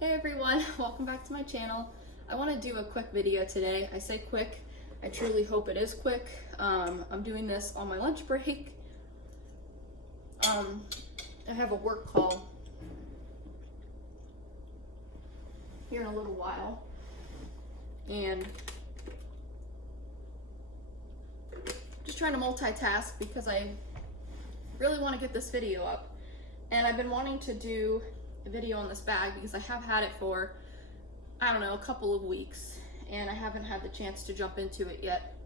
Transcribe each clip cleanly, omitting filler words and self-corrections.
Hey everyone, welcome back to my channel. I want to do a quick video today. I say quick, I truly hope it is quick. I'm doing this on my lunch break. I have a work call here in a little while, and just trying to multitask because I really want to get this video up. And I've been wanting to do a video on this bag because I have had it for, I don't know, a couple of weeks, and I haven't had the chance to jump into it yet.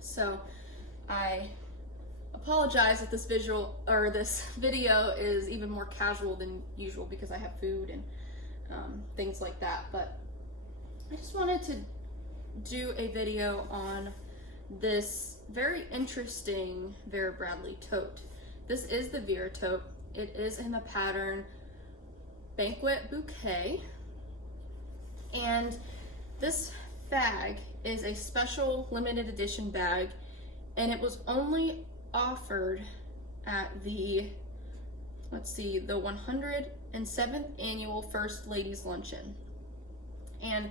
So I apologize that this video is even more casual than usual because I have food and things like that. But I just wanted to do a video on this very interesting Vera Tote. This is the Vera Tote. It is in the pattern Banquet Bouquet, and this bag is a special limited edition bag, and it was only offered at the, the 107th annual First Ladies Luncheon. And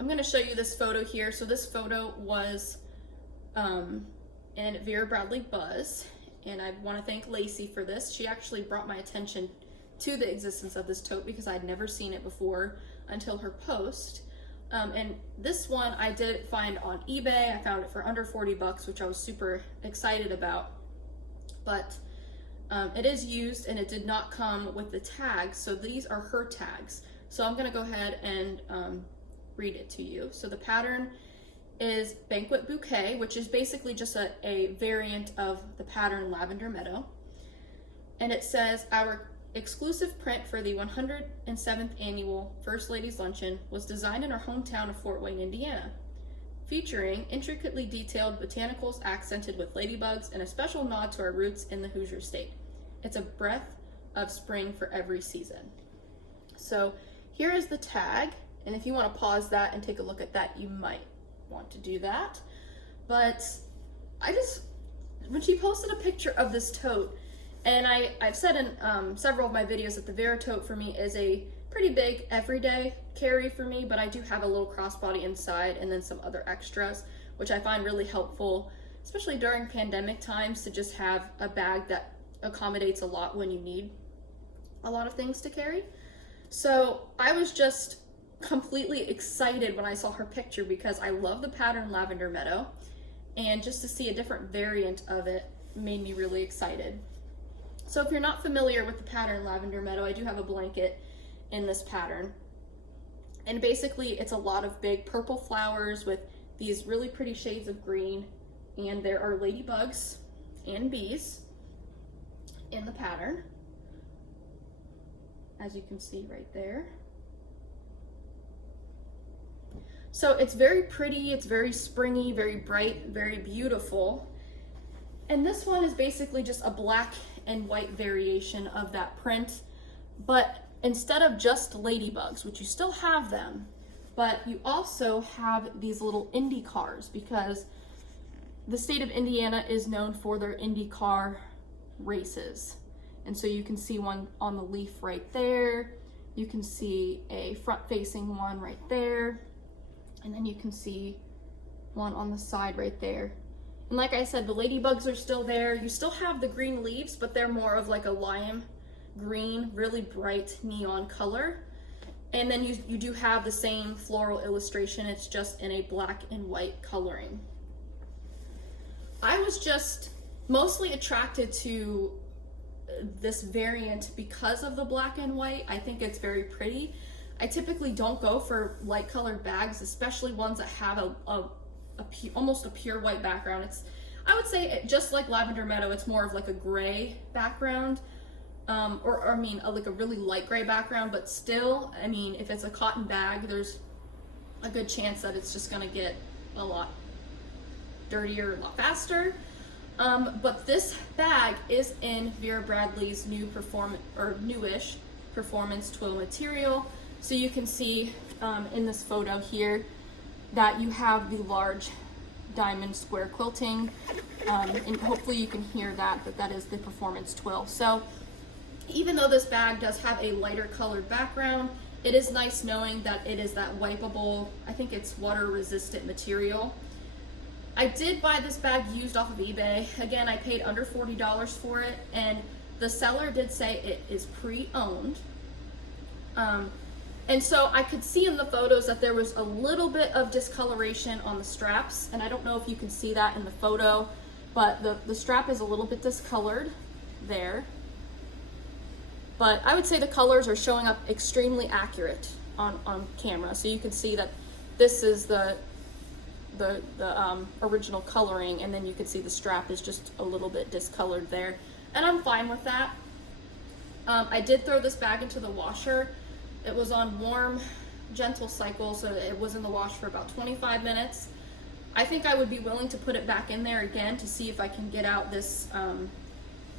I'm going to show you this photo here. So this photo was in Vera Bradley Buzz, and I want to thank Lacey for this. She actually brought my attention to the existence of this tote because I'd never seen it before until her post. And this one I did find on eBay. I found it for under 40 bucks, which I was super excited about. But it is used and it did not come with the tags, so these are her tags. So I'm gonna go ahead and read it to you. So the pattern is Banquet Bouquet, which is basically just a variant of the pattern Lavender Meadow. And it says, our exclusive print for the 107th annual First Ladies Luncheon was designed in our hometown of Fort Wayne, Indiana, featuring intricately detailed botanicals accented with ladybugs and a special nod to our roots in the Hoosier state. It's a breath of spring for every season. So here is the tag, and if you want to pause that and take a look at that, you might want to do that. But when she posted a picture of this tote, and I've said in several of my videos that the Vera Tote for me is a pretty big everyday carry for me, but I do have a little crossbody inside and then some other extras, which I find really helpful, especially during pandemic times, to just have a bag that accommodates a lot when you need a lot of things to carry. So I was just completely excited when I saw her picture because I love the pattern Lavender Meadow, and just to see a different variant of it made me really excited. So if you're not familiar with the pattern Lavender Meadow, I do have a blanket in this pattern. And basically it's a lot of big purple flowers with these really pretty shades of green, and there are ladybugs and bees in the pattern, as you can see right there. So it's very pretty, it's very springy, very bright, very beautiful. And this one is basically just a black and white variation of that print, but instead of just ladybugs, which you still have them, but you also have these little Indy cars, because the state of Indiana is known for their Indy car races. And so you can see one on the leaf right there, you can see a front-facing one right there, and then you can see one on the side right there. And like I said, the ladybugs are still there. You still have the green leaves, but they're more of like a lime green, really bright neon color. And then you do have the same floral illustration. It's just in a black and white coloring. I was just mostly attracted to this variant because of the black and white. I think it's very pretty. I typically don't go for light colored bags, especially ones that have almost a pure white background. I would say just like Lavender Meadow, it's more of like a gray background, like a really light gray background, but still, I mean, if it's a cotton bag, there's a good chance that it's just gonna get a lot dirtier a lot faster. But this bag is in Vera Bradley's newish performance twill material. So you can see in this photo here that you have the large diamond square quilting, and hopefully you can hear that is the performance twill. So even though this bag does have a lighter colored background, it is nice knowing that it is that wipeable, I think it's water resistant material. I did buy this bag used off of eBay. Again, I paid under $40 for it, and the seller did say it is pre-owned. And so I could see in the photos that there was a little bit of discoloration on the straps, and I don't know if you can see that in the photo, but the strap is a little bit discolored there. But I would say the colors are showing up extremely accurate on camera. So you can see that this is the original coloring, and then you can see the strap is just a little bit discolored there. And I'm fine with that. I did throw this bag into the washer. It was on warm, gentle cycle, so it was in the wash for about 25 minutes. I think I would be willing to put it back in there again to see if I can get out this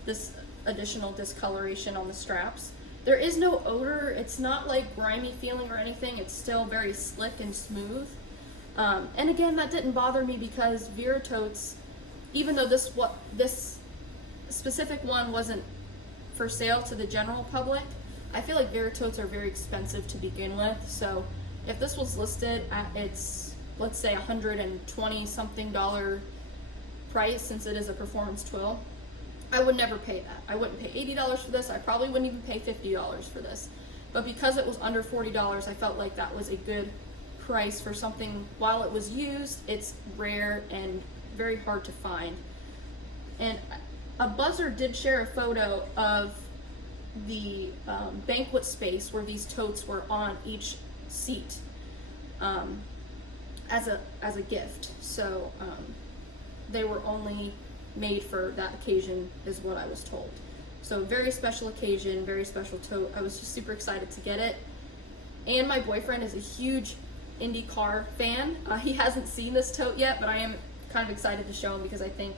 this additional discoloration on the straps. There is no odor. It's not like grimy feeling or anything. It's still very slick and smooth. And again, that didn't bother me because Vera Totes, even though this specific one wasn't for sale to the general public, I feel like Vera Totes are very expensive to begin with. So if this was listed at its, let's say, $120 something price, since it is a performance twill, I would never pay that. I wouldn't pay $80 for this. I probably wouldn't even pay $50 for this. But because it was under $40, I felt like that was a good price for something. While it was used, it's rare and very hard to find. And a buzzer did share a photo of the banquet space where these totes were on each seat as a gift. So they were only made for that occasion, is what I was told. So very special occasion, very special tote. I was just super excited to get it. And my boyfriend is a huge IndyCar fan. He hasn't seen this tote yet, but I am kind of excited to show him because I think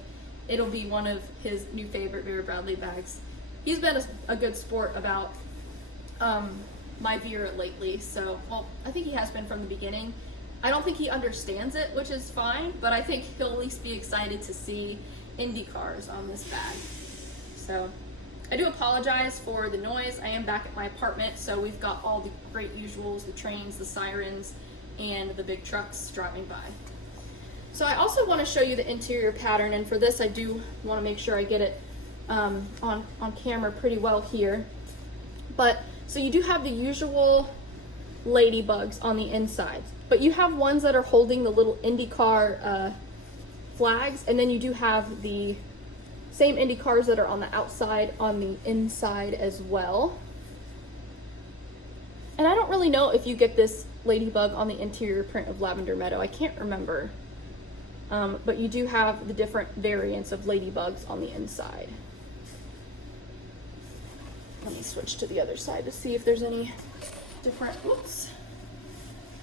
it'll be one of his new favorite Vera Bradley bags. He's been a good sport about my Vera lately, so, well, I think he has been from the beginning. I don't think he understands it, which is fine, but I think he'll at least be excited to see Indy cars on this bag. So I do apologize for the noise. I am back at my apartment, so we've got all the great usuals, the trains, the sirens, and the big trucks driving by. So I also want to show you the interior pattern, and for this I do want to make sure I get it on camera pretty well here. But so you do have the usual ladybugs on the inside, but you have ones that are holding the little IndyCar flags, and then you do have the same IndyCars that are on the outside on the inside as well. And I don't really know if you get this ladybug on the interior print of Lavender Meadow. I can't remember. But you do have the different variants of ladybugs on the inside. Let me switch to the other side to see if there's any different,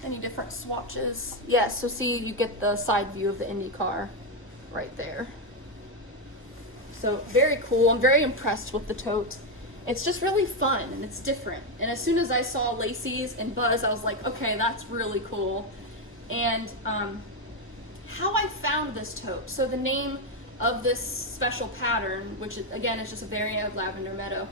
any different swatches. Yes, so see, you get the side view of the IndyCar right there. So very cool. I'm very impressed with the tote. It's just really fun and it's different. And as soon as I saw Lacey's and Buzz, I was like, okay, that's really cool. And how I found this tote. So the name of this special pattern, which again is just a variant of Lavender Meadow,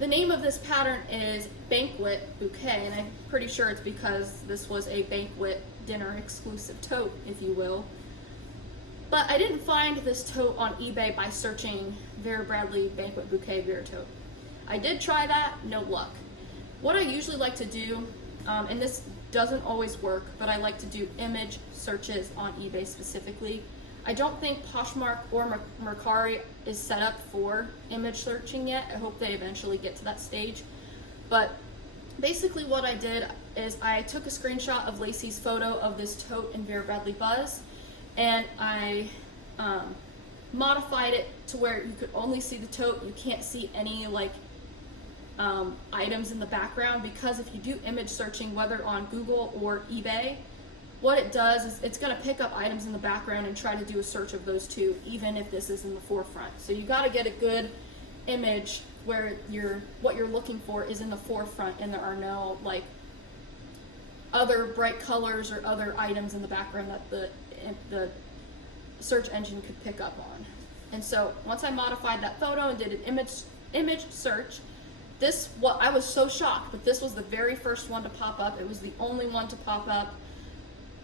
the name of this pattern is Banquet Bouquet, and I'm pretty sure it's because this was a banquet dinner exclusive tote, if you will. But I didn't find this tote on eBay by searching Vera Bradley Banquet Bouquet Vera Tote. I did try that, no luck. What I usually like to do, and this doesn't always work, but I like to do image searches on eBay specifically. I don't think Poshmark or Mercari is set up for image searching yet. I hope they eventually get to that stage. But basically what I did is I took a screenshot of Lacey's photo of this tote in Vera Bradley Buzz, and I modified it to where you could only see the tote. You can't see any items in the background, because if you do image searching, whether on Google or eBay, what it does is it's going to pick up items in the background and try to do a search of those two, even if this is in the forefront. So you got to get a good image where what you're looking for is in the forefront, and there are no other bright colors or other items in the background that the search engine could pick up on. And so once I modified that photo and did an image search, I was so shocked, but this was the very first one to pop up. It was the only one to pop up.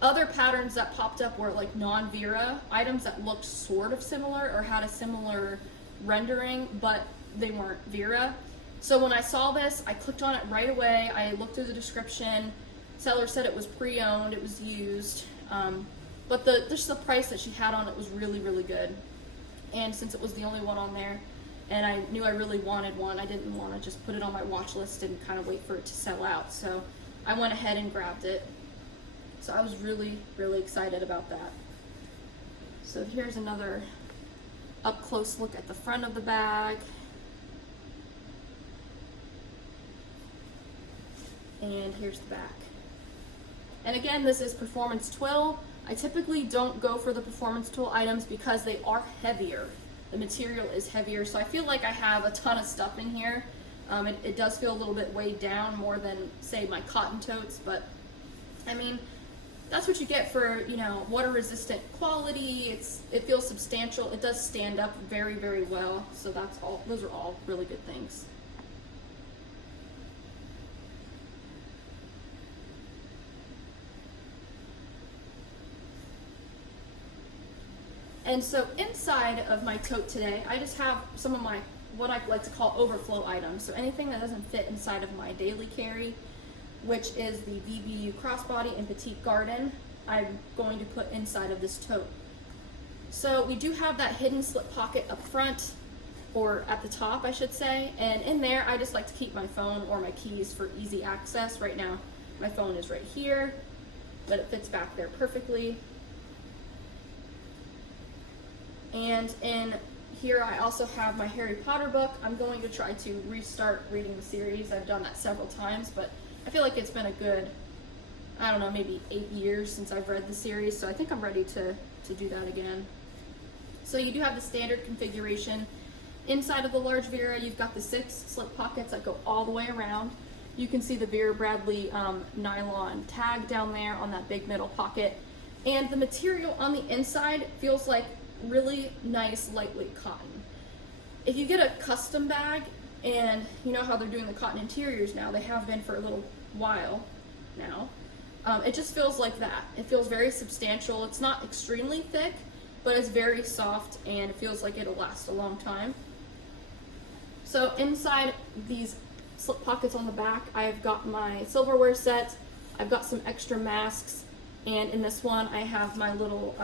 Other patterns that popped up were like non-Vera items that looked sort of similar or had a similar rendering, but they weren't Vera. So when I saw this, I clicked on it right away. I looked through the description. Seller said it was pre-owned, it was used, but just the price that she had on it was really, really good. And since it was the only one on there, and I knew I really wanted one, I didn't want to just put it on my watch list and kind of wait for it to sell out. So I went ahead and grabbed it. So I was really, really excited about that. So here's another up close look at the front of the bag. And here's the back. And again, this is performance twill. I typically don't go for the performance twill items because they are heavier. The material is heavier, so I feel like I have a ton of stuff in here. It does feel a little bit weighed down more than, say, my cotton totes, but I mean, that's what you get for, you know, water resistant quality. It feels substantial. It does stand up very, very well. So those are all really good things. And so inside of my tote today, I just have some of my, what I like to call overflow items. So anything that doesn't fit inside of my daily carry, which is the VBU Crossbody and Petite Garden, I'm going to put inside of this tote. So we do have that hidden slip pocket up front, or at the top I should say, and in there I just like to keep my phone or my keys for easy access. Right now my phone is right here, but it fits back there perfectly. And in here I also have my Harry Potter book. I'm going to try to restart reading the series. I've done that several times, but I feel like it's been a good, I don't know, maybe 8 years since I've read the series, so I think I'm ready to do that again. So you do have the standard configuration. Inside of the large Vera, you've got the 6 slip pockets that go all the way around. You can see the Vera Bradley nylon tag down there on that big middle pocket. And the material on the inside feels like really nice lightweight cotton. If you get a custom bag, and you know how they're doing the cotton interiors now, they have been for a little while now, it just feels like that. It feels very substantial. It's not extremely thick, but it's very soft and it feels like it'll last a long time. So inside these slip pockets on the back, I've got my silverware set, I've got some extra masks, and in this one I have my little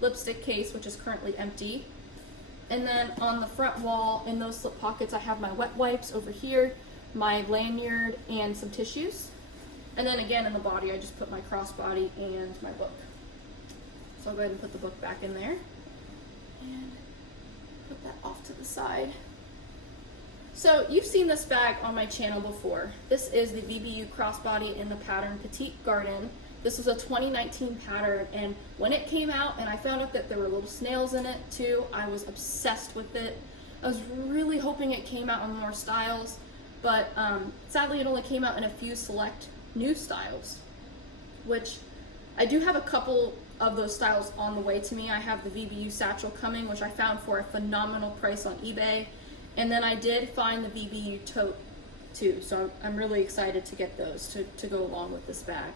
lipstick case, which is currently empty. And then on the front wall in those slip pockets I have my wet wipes over here, my lanyard, and some tissues. And then again in the body I just put my crossbody and my book. So I'll go ahead and put the book back in there and put that off to the side. So you've seen this bag on my channel before. This is the VBU Crossbody in the pattern Petite Garden. This was a 2019 pattern, and when it came out and I found out that there were little snails in it too, I was obsessed with it. I was really hoping it came out in more styles, but sadly it only came out in a few select new styles, which I do have a couple of those styles on the way to me. I have the VBU satchel coming, which I found for a phenomenal price on eBay, and then I did find the VBU tote too, so I'm really excited to get those to go along with this bag.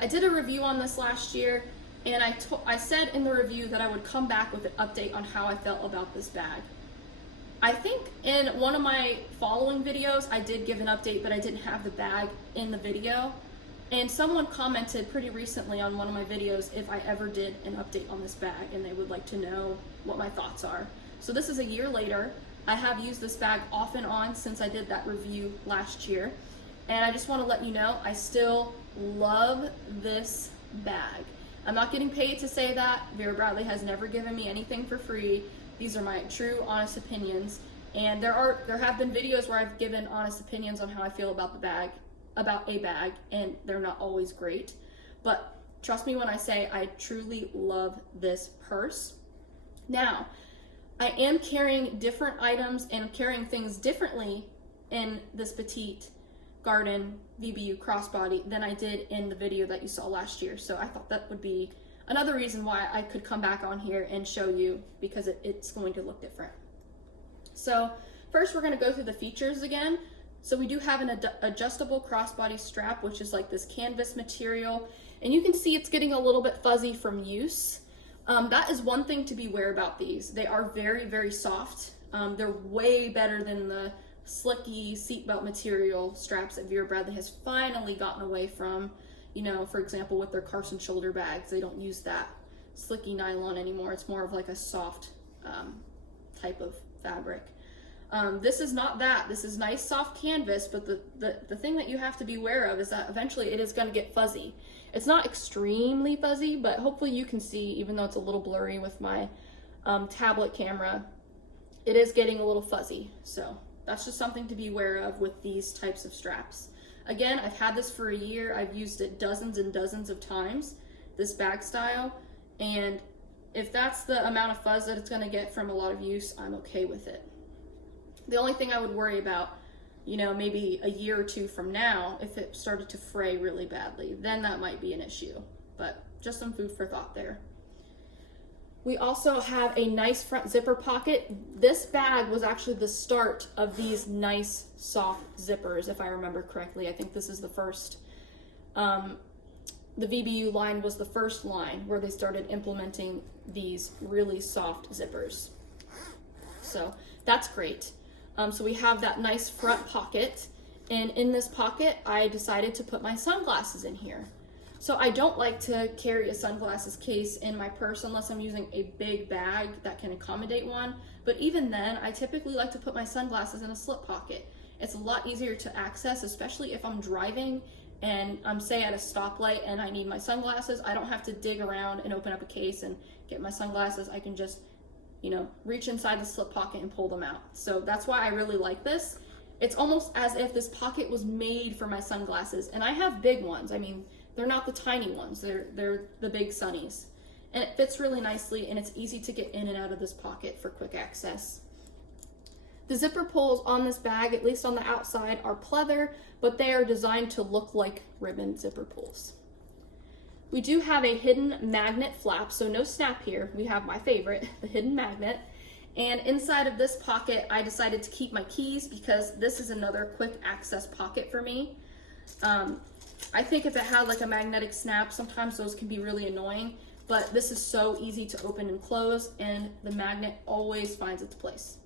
I did a review on this last year, and I said in the review that I would come back with an update on how I felt about this bag. I think in one of my following videos I did give an update, but I didn't have the bag in the video. And someone commented pretty recently on one of my videos if I ever did an update on this bag, and they would like to know what my thoughts are. So this is a year later. I have used this bag off and on since I did that review last year. And I just want to let you know, I still love this bag. I'm not getting paid to say that. Vera Bradley has never given me anything for free. These are my true, honest opinions. And there have been videos where I've given honest opinions on how I feel about a bag, and they're not always great. But trust me when I say I truly love this purse. Now, I am carrying different items and carrying things differently in this Petite Garden VBU Crossbody than I did in the video that you saw last year. So I thought that would be another reason why I could come back on here and show you, because it's going to look different. So First, we're gonna go through the features again. So we do have an adjustable crossbody strap, which is like this canvas material. And you can see it's getting a little bit fuzzy from use. That is one thing to be aware about these. They are very, very soft. They're way better than the slicky seatbelt material straps that Vera Bradley has finally gotten away from. You know, for example, with their Carson shoulder bags, they don't use that slicky nylon anymore. It's more of like a soft type of fabric. This is not that. This is nice soft canvas, but the thing that you have to be aware of is that eventually it is going to get fuzzy. It's not extremely fuzzy, but hopefully you can see, even though it's a little blurry with my tablet camera, it is getting a little fuzzy. So that's just something to be aware of with these types of straps. Again, I've had this for a year. I've used it dozens and dozens of times, this bag style, and if that's the amount of fuzz that it's going to get from a lot of use, I'm okay with it. The only thing I would worry about, you know, maybe a year or two from now, if it started to fray really badly, then that might be an issue. But just some food for thought there. We also have a nice front zipper pocket. This bag was actually the start of these nice soft zippers, if I remember correctly. I think this is the first. The VBU line was the first line where they started implementing these really soft zippers. So that's great. So we have that nice front pocket, and in this pocket I decided to put my sunglasses in here. So I don't like to carry a sunglasses case in my purse unless I'm using a big bag that can accommodate one, but even then I typically like to put my sunglasses in a slip pocket. It's a lot easier to access, especially if I'm driving and I'm say at a stoplight and I need my sunglasses. I don't have to dig around and open up a case and get my sunglasses. I can just, you know, reach inside the slip pocket and pull them out. So that's why I really like this. It's almost as if this pocket was made for my sunglasses, and I have big ones. I mean, they're not the tiny ones, they're the big sunnies. And it fits really nicely, and it's easy to get in and out of this pocket for quick access. The zipper pulls on this bag, at least on the outside, are pleather, but they are designed to look like ribbon zipper pulls. We do have a hidden magnet flap, so no snap here. We have my favorite, the hidden magnet. And inside of this pocket, I decided to keep my keys because this is another quick access pocket for me. I think if it had like a magnetic snap, sometimes those can be really annoying, but this is so easy to open and close, and the magnet always finds its place.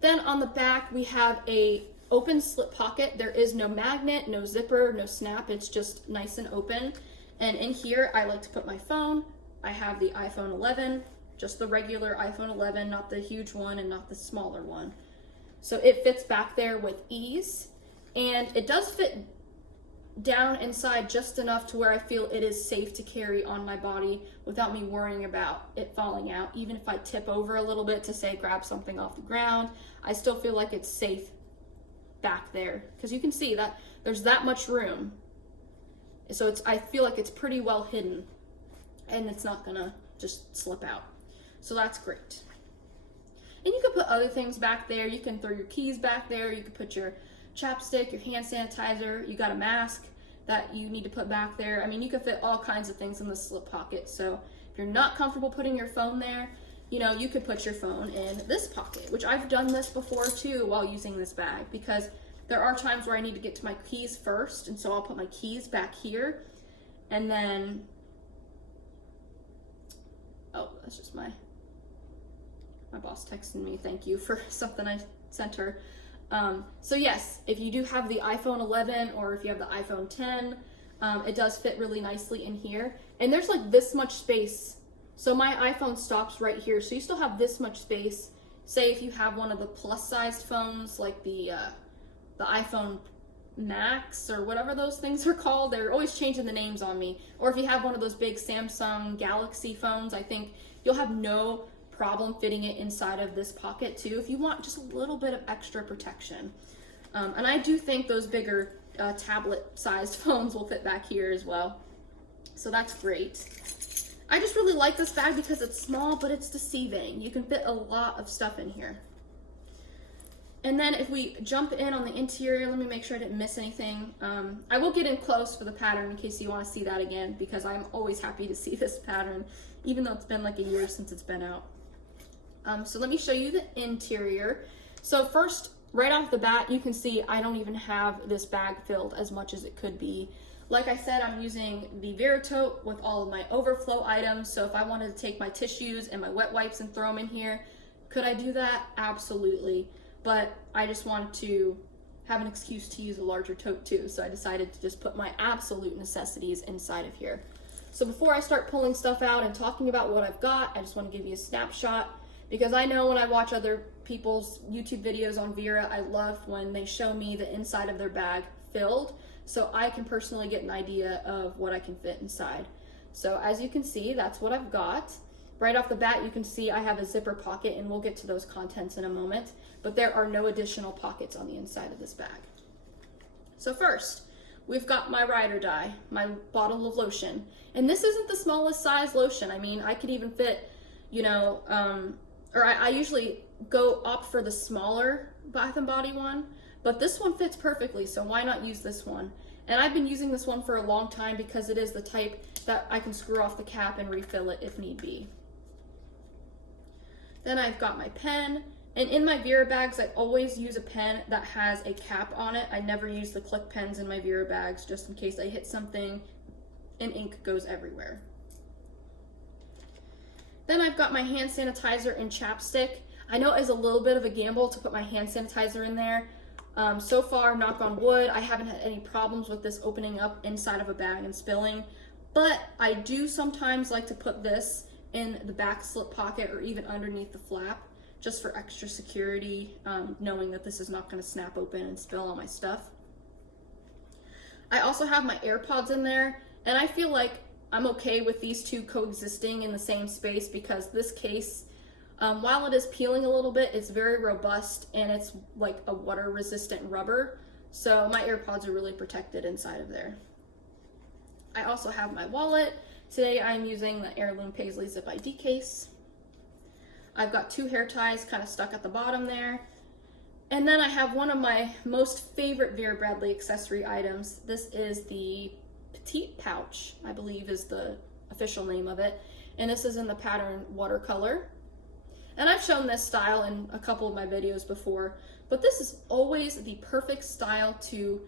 Then on the back, we have a open slip pocket. There is no magnet, no zipper, no snap. It's just nice and open. And in here, I like to put my phone. I have the iPhone 11, just the regular iPhone 11, not the huge one and not the smaller one. So it fits back there with ease, and it does fit down inside just enough to where I feel it is safe to carry on my body without me worrying about it falling out. Even if I tip over a little bit to say grab something off the ground, I still feel like it's safe back there, because you can see that there's that much room. So I feel like it's pretty well hidden and it's not gonna just slip out. So that's great. And you can put other things back there. You can throw your keys back there. You can put your chapstick, your hand sanitizer. You got a mask that you need to put back there. I mean, you can fit all kinds of things in the slip pocket. So if you're not comfortable putting your phone there, you know, you could put your phone in this pocket, which I've done this before too while using this bag, because there are times where I need to get to my keys first, and so I'll put my keys back here, and then, oh, that's just my boss texting me, thank you for something I sent her. So yes, if you do have the iPhone 11 or if you have the iPhone 10, it does fit really nicely in here. And there's like this much space. So my iPhone stops right here. So you still have this much space. Say if you have one of the plus sized phones, like the iPhone Max or whatever those things are called. They're always changing the names on me. Or if you have one of those big Samsung Galaxy phones, I think you'll have no problem fitting it inside of this pocket too, if you want just a little bit of extra protection. And I do think those bigger tablet sized phones will fit back here as well. So that's great. I just really like this bag because it's small, but it's deceiving. You can fit a lot of stuff in here. And then if we jump in on the interior, let me make sure I didn't miss anything. I will get in close for the pattern in case you want to see that again, because I'm always happy to see this pattern, even though it's been like a year since it's been out. So let me show you the interior. So first, right off the bat, you can see I don't even have this bag filled as much as it could be. Like I said, I'm using the Vera Tote with all of my overflow items. So if I wanted to take my tissues and my wet wipes and throw them in here, could I do that? Absolutely. But I just wanted to have an excuse to use a larger tote too. So I decided to just put my absolute necessities inside of here. So before I start pulling stuff out and talking about what I've got, I just want to give you a snapshot, because I know when I watch other people's YouTube videos on Vera, I love when they show me the inside of their bag filled, so I can personally get an idea of what I can fit inside. So as you can see, that's what I've got. Right off the bat, you can see I have a zipper pocket, and we'll get to those contents in a moment, but there are no additional pockets on the inside of this bag. So first, we've got my ride or die, my bottle of lotion. And this isn't the smallest size lotion. I mean, I could even fit, you know, I usually opt for the smaller Bath & Body one, but this one fits perfectly, so why not use this one? And I've been using this one for a long time because it is the type that I can screw off the cap and refill it if need be. Then I've got my pen, and in my Vera bags, I always use a pen that has a cap on it. I never use the click pens in my Vera bags just in case I hit something and ink goes everywhere. Then I've got my hand sanitizer and chapstick. I know it's a little bit of a gamble to put my hand sanitizer in there. So far, knock on wood, I haven't had any problems with this opening up inside of a bag and spilling, but I do sometimes like to put this in the back slip pocket or even underneath the flap, just for extra security, knowing that this is not going to snap open and spill all my stuff. I also have my Airpods in there, and I feel like I'm okay with these two coexisting in the same space because this case, while it is peeling a little bit, it's very robust and it's like a water resistant rubber. So my Airpods are really protected inside of there. I also have my wallet. Today I'm using the Heirloom Paisley Zip ID case. I've got 2 hair ties kind of stuck at the bottom there. And then I have one of my most favorite Vera Bradley accessory items. This is the Petite pouch, I believe is the official name of it. And this is in the pattern watercolor. And I've shown this style in a couple of my videos before, but this is always the perfect style to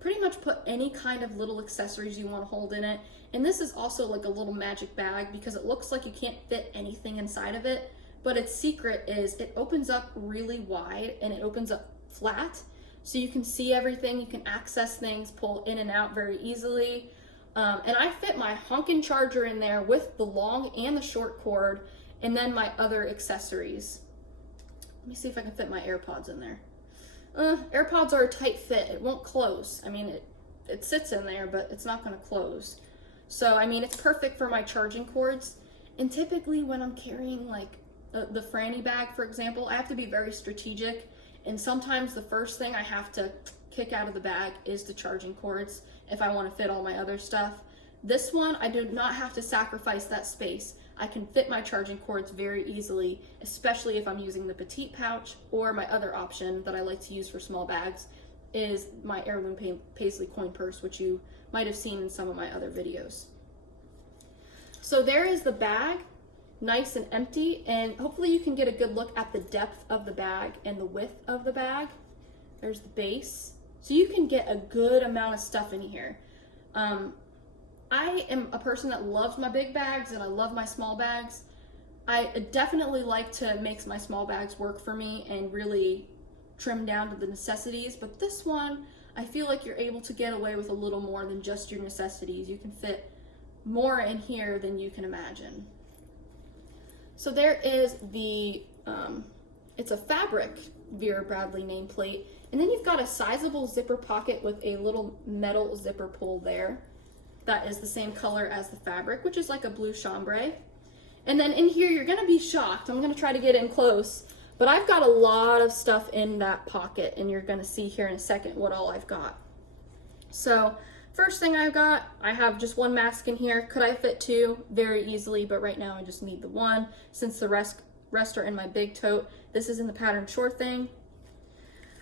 pretty much put any kind of little accessories you want to hold in it. And this is also like a little magic bag because it looks like you can't fit anything inside of it, but its secret is it opens up really wide and it opens up flat. So you can see everything, you can access things, pull in and out very easily. And I fit my honkin' charger in there with the long and the short cord, and then my other accessories. Let me see if I can fit my Airpods in there. Airpods are a tight fit, it won't close. I mean, it sits in there, but it's not gonna close. So, I mean, it's perfect for my charging cords. And typically when I'm carrying like the Franny bag, for example, I have to be very strategic. And sometimes the first thing I have to kick out of the bag is the charging cords if I want to fit all my other stuff. This one, I do not have to sacrifice that space. I can fit my charging cords very easily, especially if I'm using the Petite pouch, or my other option that I like to use for small bags is my Heirloom Paisley coin purse, which you might have seen in some of my other videos. So there is the bag, nice and empty, and hopefully you can get a good look at the depth of the bag and the width of the bag. There's the base. So you can get a good amount of stuff in here. I am a person that loves my big bags and I love my small bags. I definitely like to make my small bags work for me and really trim down to the necessities, but this one, I feel like you're able to get away with a little more than just your necessities. You can fit more in here than you can imagine. So there is the, it's a fabric Vera Bradley nameplate, and then you've got a sizable zipper pocket with a little metal zipper pull there. That is the same color as the fabric, which is like a blue chambray. And then in here, you're gonna be shocked. I'm gonna try to get in close, but I've got a lot of stuff in that pocket, and you're gonna see here in a second what all I've got. So first thing I've got, I have just one mask in here. Could I fit 2? Very easily, but right now I just need the one since the rest are in my big tote. This is in the pattern Sure Thing.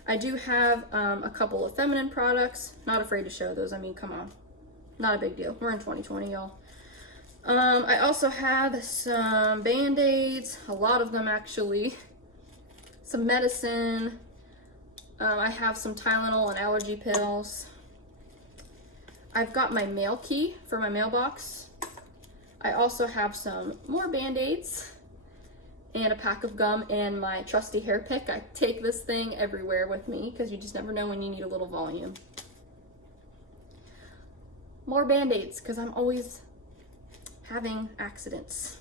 I do have a couple of feminine products. Not afraid to show those, I mean, come on. Not a big deal. We're in 2020, y'all. I also have some Band-Aids, a lot of them actually, some medicine. I have some Tylenol and allergy pills. I've got my mail key for my mailbox. I also have some more Band-Aids and a pack of gum and my trusty hair pick. I take this thing everywhere with me because you just never know when you need a little volume. More Band-Aids because I'm always having accidents.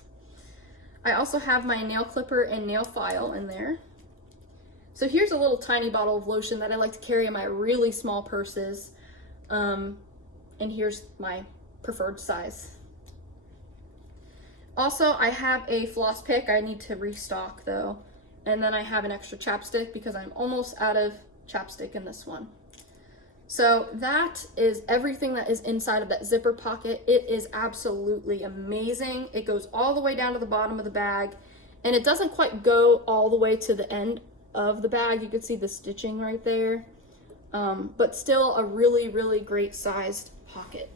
I also have my nail clipper and nail file in there. So here's a little tiny bottle of lotion that I like to carry in my really small purses. And here's my preferred size. Also, I have a floss pick. I need to restock though. And then I have an extra chapstick because I'm almost out of chapstick in this one. So that is everything that is inside of that zipper pocket. It is absolutely amazing. It goes all the way down to the bottom of the bag, and it doesn't quite go all the way to the end of the bag. You can see the stitching right there, but still a really, really great sized pocket.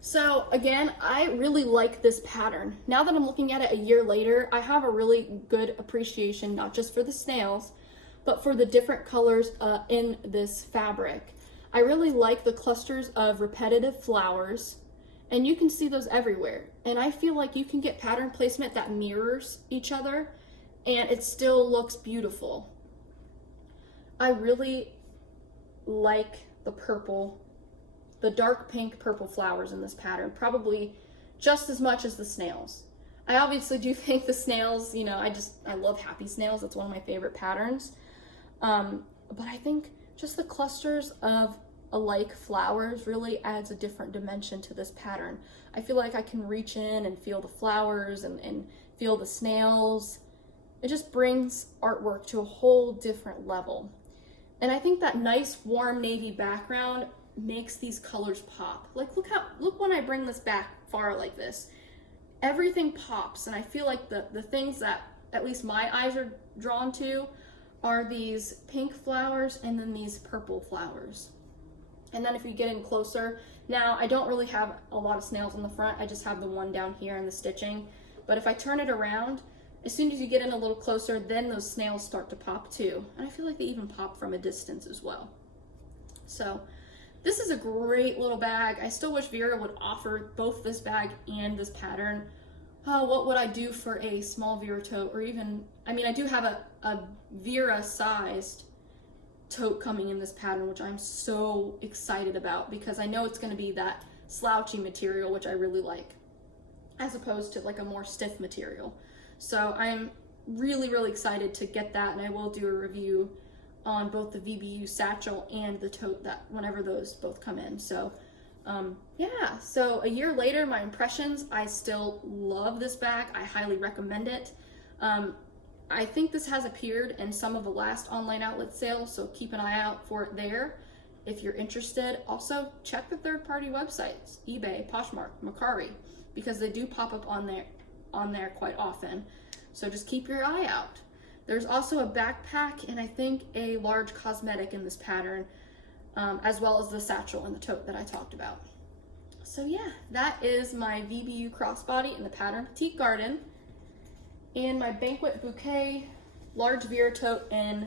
So again, I really like this pattern. Now that I'm looking at it a year later, I have a really good appreciation, not just for the snails, but for the different colors in this fabric. I really like the clusters of repetitive flowers, and you can see those everywhere. And I feel like you can get pattern placement that mirrors each other, and it still looks beautiful. I really like the purple, the dark pink purple flowers in this pattern, probably just as much as the snails. I obviously do think the snails, you know, I love happy snails. That's one of my favorite patterns. But I think just the clusters of alike flowers really adds a different dimension to this pattern. I feel like I can reach in and feel the flowers and feel the snails. It just brings artwork to a whole different level. And I think that nice warm navy background makes these colors pop. Like look when I bring this back far like this. Everything pops, and I feel like the things that at least my eyes are drawn to are these pink flowers and then these purple flowers. And then if you get in closer, now I don't really have a lot of snails in the front, I just have the one down here in the stitching. But if I turn it around, as soon as you get in a little closer, then those snails start to pop too. And I feel like they even pop from a distance as well. So this is a great little bag. I still wish Vera would offer both this bag and this pattern. What would I do for a small Vera tote, or even, I mean, I do have a Vera sized tote coming in this pattern, which I'm so excited about because I know it's going to be that slouchy material, which I really like, as opposed to like a more stiff material. So I'm really, really excited to get that, and I will do a review on both the VBU satchel and the tote that whenever those both come in. So yeah, so a year later, my impressions, I still love this bag. I highly recommend it. I think this has appeared in some of the last online outlet sales, so keep an eye out for it there if you're interested. Also, check the third-party websites, eBay, Poshmark, Mercari, because they do pop up on there quite often. So just keep your eye out. There's also a backpack and I think a large cosmetic in this pattern, as well as the satchel and the tote that I talked about. So yeah, that is my VBU Crossbody in the pattern Petite Garden, and my Banquet Bouquet large Vera Tote in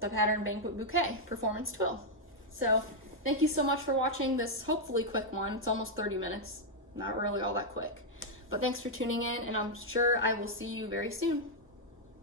the pattern Banquet Bouquet Performance Twill. So thank you so much for watching this hopefully quick one. It's almost 30 minutes, not really all that quick. But thanks for tuning in, and I'm sure I will see you very soon.